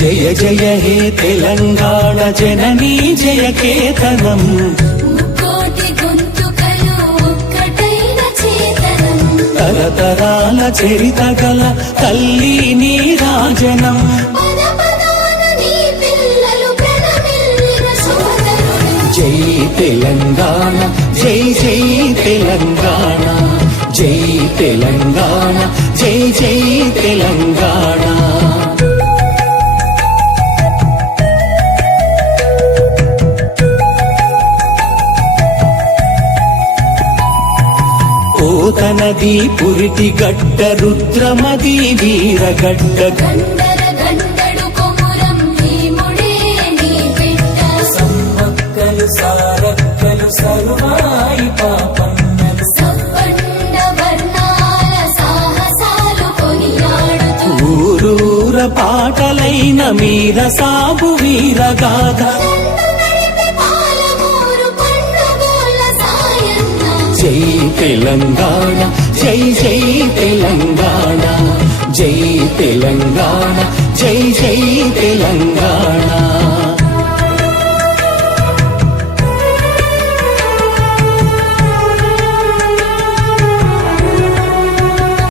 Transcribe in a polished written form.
జయ జయ హే తెలంగాణ జననీ జయ కేతనం తరతరాల చరిత గల తల్లి నీ రాజనం జై తెలంగాణ జై జై తెలంగాణ జై తెలంగాణ జై జై తెలంగాణ ఓతనది పురిటి గడ్డ రుద్రమది వీరగడ్డ సమ్మక్కలు సారక్కలు సరువాయి పాపన్నలు ఊరూర పాటలైన మీర సాబు వీరగాథ జై తెలంగాణ జై జై తెలంగాణ జై తెలంగాణ జై జై తెలంగాణ